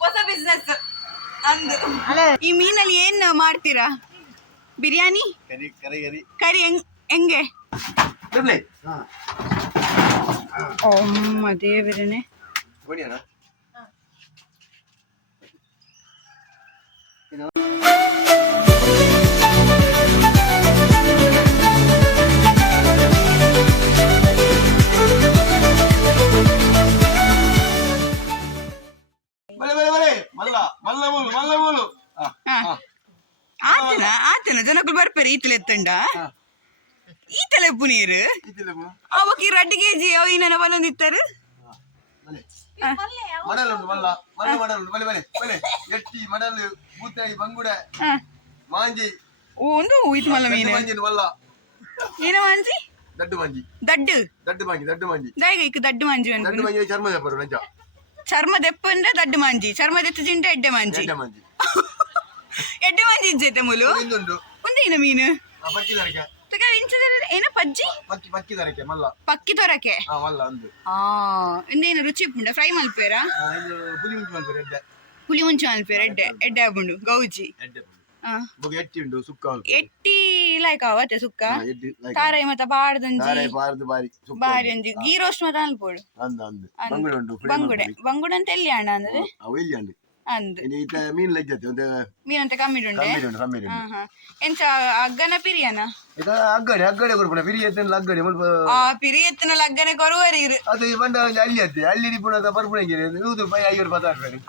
ಹೊಸ ಬಿಸ್ನೆಸ್ ಅಂದು. ಈ ಮೀನಲ್ಲಿ ಏನ್ ಮಾಡ್ತೀರಾ? ಬಿರಿಯಾನಿ, ಕರಿ ಹೆಂಗೆ? ಓಮ್ಮ ದೇವರೇ, ಆತನ ಜನಕ್ಕೂ ಬರ್ಪೇರೆ ಈತಲೆ ಎತ್ತಂಡ ಈತಲೆ ಪುನೀರು ಅವಕ್ಕೆ 2 kg ಅವ ಇನ್ನನ ಬಂದಿತ್ತಾರೆ. ಒಂದು ಇದು ಮಲ್ಲ ಮೀನು ಏನ ಮಾಂಜಿ ದಡ್ಡು ದೈಗ ಇಕ್ಕ ದಡ್ಡು ಮಾಂಜಿ ಚರ್ಮ ದೆಪ್ಪಂಡ ದಡ್ಡು ಮಾಂಜಿ ಚರ್ಮ ದೆತ್ತು ಜಿಂಟ ಎಡ್ಡೆ ಮಾಂಜಿ ಎಡ್ಡೆ ಮಾಂಜಿ ಇಜ್ಜೈತೆ ಮುಲು ಒಂದೇನ ಮೀನು ಏನ ಪಜ್ಜಿ ಪಕ್ಕಿ ತೊರಕೆ ಇಂದೇನು ರುಚಿ ಉಂಡ ಫ್ರೈ ಮಲ್ಪೇರ ಪುಲಿ ಮುಂಚೆ ಮಲ್ಪೇರ ಎಡ್ಡೆ ಆಗುಂಡು ಗೌಜಿ ಎಟ್ಟಿ ಲೈಕ್ ಅವತ್ತೆ ಸುಕ್ಕ ತಾರೈ ಮತ್ತ ಪಾಡ್ದಂಜಿ ಬಾರಿ ಒಂಜಿ ಗೀ ರೋಸ್ಟ್ ಮತ್ತ ಅನ್ಪೋಡು ಬಂಗುಡೆ ಅಂತ ಎಲ್ಲಿ ಅಣ್ಣ ಅಂದ್ರೆ ಅಂದು ಮೀನಂತ ಕಮ್ಮಿ ಉಂಡೆ ಎಂಚ ಅಗ್ಗನ ಪಿರಿಯನ ಪಿರಿ ಎತ್ತನಲ್ಲ ಅಗ್ಗನೆ ಕೊರುವರಿ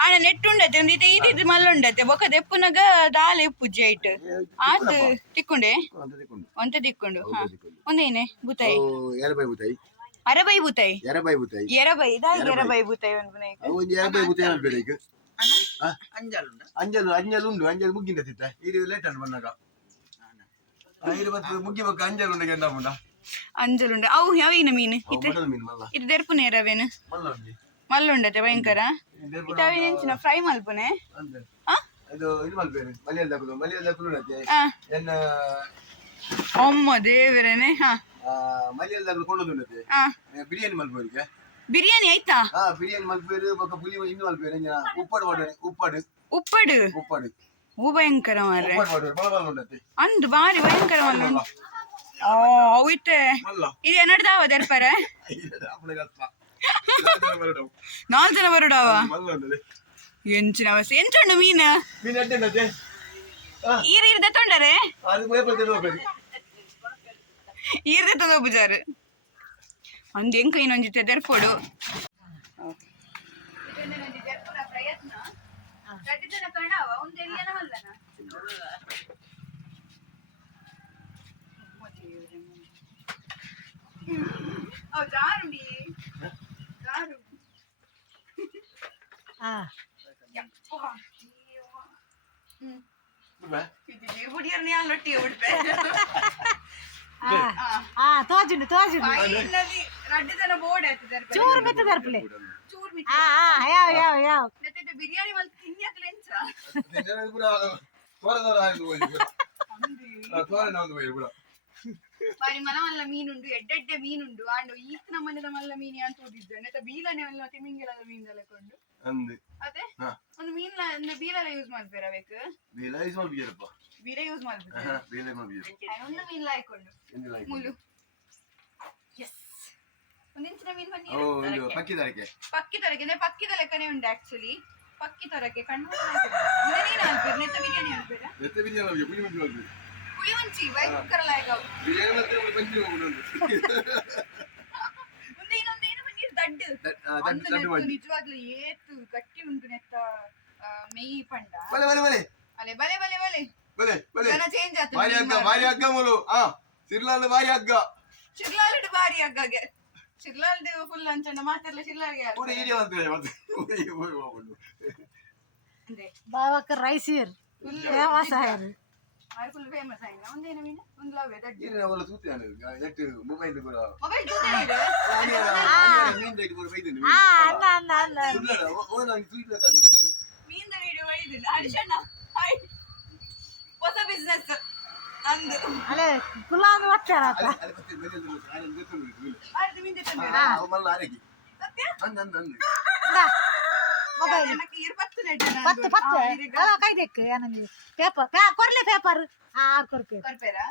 ಅಣ್ಣ ನೆಟ್ ಉಂಡತೆ ಒಂದಿಟ ಈಟಿದ್ದು ಮಲ್ಲ ಉಂಡತೆ ಬೊಕ್ಕ ದೆಪ್ಪುನಗ ದಾಲ್ ಎಪ್ಪುಜ್ಜಿ ಐಟ್ ಆತ್ ತಿಕ್ಕೊಂಡೆ ಒಂತ ತಿಕ್ಕೊಂಡು ಒಂದೇನೆ ಬುತಾಯಿ ಅರಬೈ ಬುತಾಯಿ ಎರಬೈ ಎರಬೈ ಬುತಾಯಿ ಒಂದು ಅಂಜಲ್ ಮುಗ್ಗಿಂದ ತಿತ್ತ ಇದು ಲೇಟ್ ಅನ್ನು ಬಂದಾಗ ಮುಗ್ಗಿ ಬಕ್ಕ ಅಂಜಲ್ ಉಂಡ ಗೆಂಡ ಮುಂಡ ಅಂಜಲ್ ಉಂಡ ಅವು ಯಾವಿನ ಮೀನು ಇದು ದೆರ್ಪು ನೇರವೇನು ಮಲ್ಲುಂಡತೆ ಭಯಂಕರ ಇತಾವಿನ ಫ್ರೈ ಮಲ್ಪುನೆ ಅಮ್ಮ ದೇವರೇನೆ ಬಿರಿಯಾನಿ ಮಲ್ಪೋರಿಗೆ ಬಿರಿಯಾನಿ ಆಯ್ತಾ ಬಿರಿಯಾನಿ ಮಲ್ಪೇರು ಪುಲಿ ಇನ್ನು ಮಲ್ಪೇರು ಉಪ್ಪಡು ಹೂ ಭಯಂಕರ ಮಾರ್ರೆ ಅಂದು ಬಾರಿ ಭಯಂಕರ ಮಲ್ಲ ಅವಿತ್ತೆ ಇದು ನಡ್ದಾವ ದರ್ಪಾರ 4 ಜನ ಬರುಡಾವ ಎಂಚಿನ ಎಂಚುಂಡು ಮೀನು ಈರ್ದೆ ತೊಂಡರೆ ಈರ್ದೆ ತಂದ ಬುಜಾರು ಒಂದು ಎಂಕ ಇನ್ನೊಂದು ದೆರ್ಪೋಡು ಪ್ರಯತ್ನ ಕಣವ ಒಂದು ಎಲ್ಲಿಯನ ಮಲ್ಲನ ಜಾರುಂಡಿ ಜಾರು ಹುಡಿಯರ್ನಿ ಅಲ್ಲೊಟ್ಟಿಗೆ ಬಿಡ್ಬೆ ತೋಜುಂಡು ರಡ್ಡದನ ಬೋರ್ಡ್ ಆಯ್ತದೆ ಚೂರು ಮೆತ್ತ ದರ್ಪಲೆ ಚೂರು ಮೆತ್ತ ಯಾವ ನೆತ್ತಿದ ಬಿರಿಯಾನಿ ಮಲ್ ತಿನ್ಯಕ್ ಲೆಂಚ ಬಾರಿ ಮಲ ಮಲ್ಲ ಮೀನುಂಡು ಎಡ್ಡೆಡ್ಡೆ ಮೀನುಂಡು ಆಂಡು ಈತ ನಮ್ಮನೆದ ಮಲ್ಲ ಮೀನಿ ಅಂತ ಓದಿದ್ದು ನೆತ್ತ ಬೀಲನೆ ಮಲ್ಲ ತಿಮಿಂಗಿಲದ ಮೀನೆಲ್ಲ ಕೊಂಡು ಅದೇ ಒಂದು ಮೀನ್ ಅಂದ್ರೆ ಬೀಲೆಲ್ಲ ಯೂಸ್ ಮಾಡ್ಬೇರ ಬೇಕು ಬೀಲೆ ಯೂಸ್ ಮಾಡ್ಬೇಕು ಒಂದು ಮೀನ್ ಲಾಯ್ಕೊಂಡು ಮುಳ್ಳು ಒಂದಿಂಚಿನ ಮೀನ್ ಬನ್ನಿ ಪಕ್ಕಿ ತರಕೆ ಲೆಕ್ಕನೆ ಉಂಟು ಆಕ್ಚುಲಿ ಪಕ್ಕಿ ತರಕೆ ಕಣ್ಣು ನೀನು ಅನ್ಬೇರ ನೆತ್ತ ಬಿರಿಯಾನಿ ಅನ್ಬೇರ ಪುಳಿ ಮುಂಚಿ ಭಯಂಕರ ಲಾಯ್ಕ ನಿಜವಾಗ್ಲೂ ಏತು ಗಟ್ಟಿ ಉಂಟು ನೆತ್ತ ಮೇಯಿ ಪಂಡ ಅಲೆ ಬಲೆ ಬಲೆ ಬಲೆ ಜನ ಚೇಂಜ್ ಆಯ್ತು ಭಾರಿ ಹಗ್ಗ ಮೂಲು ಸಿರ್ಲಾಲ್ ಭಾರಿ ಹಗ್ಗ ಶಿರ್ಲಾಲ್ಡ್ ಭಾರಿ ಹಗ್ಗಗೆ ಶಿರ್ಲಾಲ್ಡ್ ಫುಲ್ ಅಂಚಂಡ ಮಾತೆಲ್ಲ ಶಿರ್ಲಾಲ್ಗೆ ಬಾವಕ್ಕ ರೈಸೀರ್ ಫುಲ್ ಫೇಮಸ್ ಆಯ್ತು ಫುಲ್ ಫೇಮಸ್ ಆಯ್ತು ಒಂದೇನ ಮೀನು ಒಂದು ಲವ್ ದಡ್ಡಿ ಅವಳ ತೂತೆ ನೆಟ್ ಮೊಬೈಲ್ ಕೂಡ ಮೊಬೈಲ್ ತೂತೆ ಮೀನ್ ದೈಟ್ ಕೂಡ ಬೈದಿನಿ ಮೀನ್ ವಿಡಿಯೋ ಬೈದಿನಿ ಅಡಿಷನ್ ಹಾಯ್ ಹೊಸ ಬಿಸ್ನೆಸ್ ಅಂದು ಅಲೆ ಕುಲಾನ್ ವಚ್ಚಾರ ಅರೆ ಮೀನ್ ತಂದೆ ಸತ್ಯ ಅಂದ ಮೊಬೈಲ್ ನನಗೆ ಇರ್ಬತ್ತು ನೆಟ್ಟ ಪತ್ತು ಪತ್ತು ಕೈ ದೇಕ್ ನನಗೆ ಪೇಪರ್ ಕೊರ್ಲೆ ಪೇಪರ್ ಕೊರ್ಪೆ ಕೊರ್ಪೇರಾ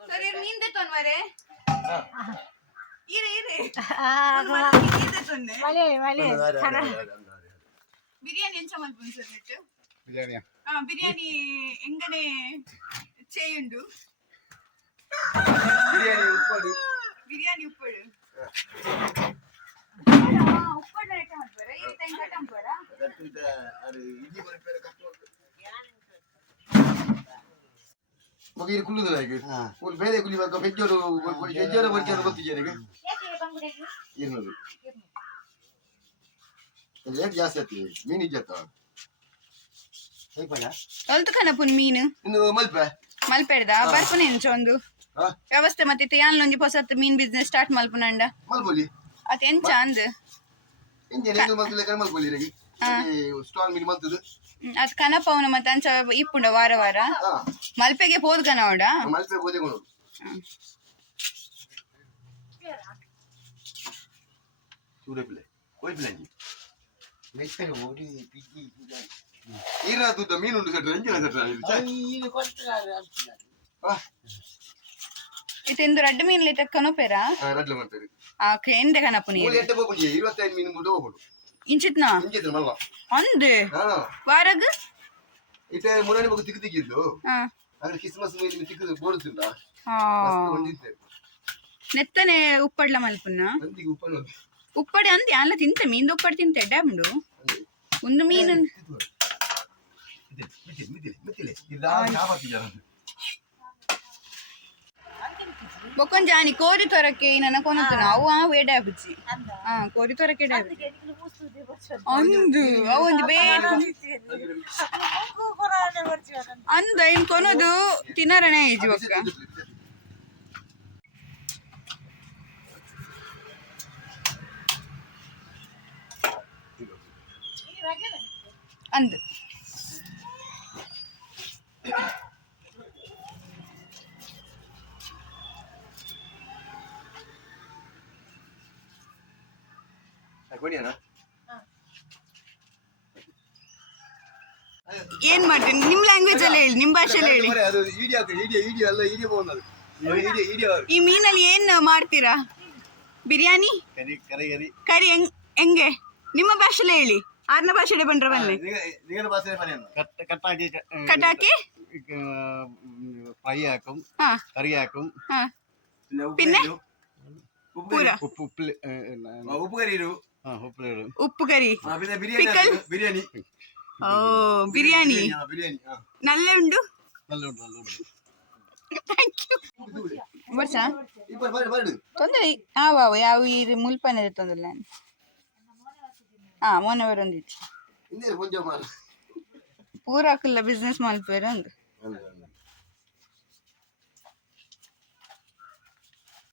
ಸರಿ ಮೀನ್ ತೆತ್ತೋನ್ ಮರೆ ಇರೆ ಮೀನ್ ತೆತ್ತೋನ್ನೆ ಮಲೆ ಮಲೆ ಬಿರಿಯಾನಿ ಎಂಚ ಮಲ್ಪುನ್ ಸರ್ ನೆಟ್ಟು బిర్యానీ బిర్యానీ ఎంగనే చేయుండు బిర్యానీ ఉప్పడు ఉప్పడు ఎట్ట ಮಾಡ್ತಾರೆ ಈ ತೆಂಗಟ ಮಾಡ್ತಾರಾ ಮಗೀರ್ ಕುಲ್ಲುದ ಲೈಕ್ ಒಂದು ಬೇರೆ ಕುಲಿ ಬಂದು ಬೆಜ್ಜೋರು ಬೆಜ್ಜೋರು ಬರ್ತಾರೆ ಗೊತ್ತಿದೆ ನಿಮಗೆ ಇರ್ನದು ರೇಟ್ ಜಾಸ್ತಿ ಆಗ್ತದೆ ಮೀನು ಇಜ್ಜತ್ತ ಹೊಲ್ತು ಕನಪುನ್ ಮೀನು ಇನ್ನು ಮಲ್ಪೆ ಮಲ್ಪೆಡ್ದ ಬರ್ಪುನ ಎಂಚೊಂದು ವ್ಯವಸ್ಥೆ ಮತ್ತೆ ಯಾನ್ಲೊಂಜಿ ಹೊಸತ್ ಮೀನ್ ಬಿಸ್ನೆಸ್ ಸ್ಟಾರ್ಟ್ ಮಲ್ಪುನಂಡ ಮಲ್ಪೊಲಿ ಅತ್ ಎಂಚ ಅಂದ್ ಇಂಜೆ ನಿಂದು ಮಲ್ಪಲೆ ಕಣ ಮಲ್ಪೊಲಿ ರೆಗಿ ಸ್ಟಾಲ್ ಮೀನು ಮಲ್ತದು ಅದ್ ಕನಪವನ ಮತ್ತೆ ಅಂಚ ಇಪ್ಪುಂಡ ವಾರ ವಾರ ಮಲ್ಪೆಗೆ ಹೋದ್ ಕನವಡ ಮಲ್ಪೆ ಹೋದೆ ಕೊಡು ಸೂರ್ಯಪಿಲೆ ಕೊಯ್ಪಿಲೆ ಮೆಚ್ಚರು ಓಡಿ ಪಿಕ್ಕಿ ಈರಾದ ಮೀನುಂಡು ಸಟ್ರ ಎಂಜಿನ ಇತೆಂದು ರಡ್ಡು ಮೀನ್ ಲೇಟ ಕನಪೇರಾ ರಡ್ಲು ಮಾಡ್ತಾರೆ ಆಕೆ ಎಂದೆ ಕನಪು ನೀರು ಎಟ್ಟೆ ಹೋಗಿ 25 ಮೀನು ಮುಟ್ಟು ಹೋಗೋದು ಇಂಚಿತ್ನಾ ಇಂಚಿದ್ರು ಮಲ್ಲ ಅಂದೆ ವಾರಗ್ ಇತ್ತೆ ಮುರಾಣಿ ಬಗ್ಗೆ ತಿಕ್ಕು ತಿಕ್ಕಿದ್ದು ಅದ್ರ ಕ್ರಿಸ್ಮಸ್ ಮೇಲೆ ತಿಕ್ಕದು ಬೋಡುತ್ತಿಲ್ಲ ನೆತ್ತನೆ ಉಪ್ಪಡ್ಲ ಮಲ್ಪುನ್ನ ಉಪ್ಪಡಿ ಅಂದೆ ಅಲ್ಲ ತಿಂತೆ ಮೀನ್ದು ಉಪ್ಪಡಿ ತಿಂತೆ ಡ್ಯಾಮ್ಡು ಒಂದು ಮೀನು ಬೊಕ್ಕೊಂಜ ಜಾನಿ ಕೋರಿ ತೊರಕ್ಕೆ ನನ್ನ ಕೊನತನ ಅವು ವೇಡ ಬುಜ್ಜಿ ಕೋರಿ ತೊರಕ್ಕೆ ಅಂದು ಅವು ಒಂದು ಬೇಡ ಅಂದ ಇನ್ ಕೊನೋದು ತಿನ್ನರನೇ ಈಜಿ ಬೊಕ್ಕ ಅಂದು ಏನ್ ಮಾಡ್ತೀನಿ ನಿಮ್ ಲ್ಯಾಂಗ್ವೇಜ್ ಅಲ್ಲಿ ಹೇಳಿ ನಿಮ್ ಭಾಷೆಯಲ್ಲಿ ಹೇಳಿ ಈ ಮೀನಲ್ಲಿ ಏನ್ ಮಾಡ್ತೀರಾ ಬಿರಿಯಾನಿ ಕರಿ ಹೆಂಗೆ ನಿಮ್ಮ ಭಾಷೆಯಲ್ಲಿ ಹೇಳಿ ಆರ್ನ ಭಾಷೆಡೆ ಬಂದ್ರ ಬನ್ನಿ ಕಟಾಕಿ ഫ്രൈ ആക്കും കറി ആക്കും പിന്നെ പൂര ഉപ്പ് കറി ബിരിയാണി ഓ ബിരിയാണി നല്ല ഉണ്ട് ತೊಂದರೆ ಯಾವ ಈ ಮುಲ್ಪನೆ ತೊಂದರೆ ಮೊನ್ನೆ ಬರೊಂದಿತ್ತು ಪೂರಾಕಲ್ಲ ಬಿಸ್ನೆಸ್ ಮಲ್ಪೇರು ಒಂದು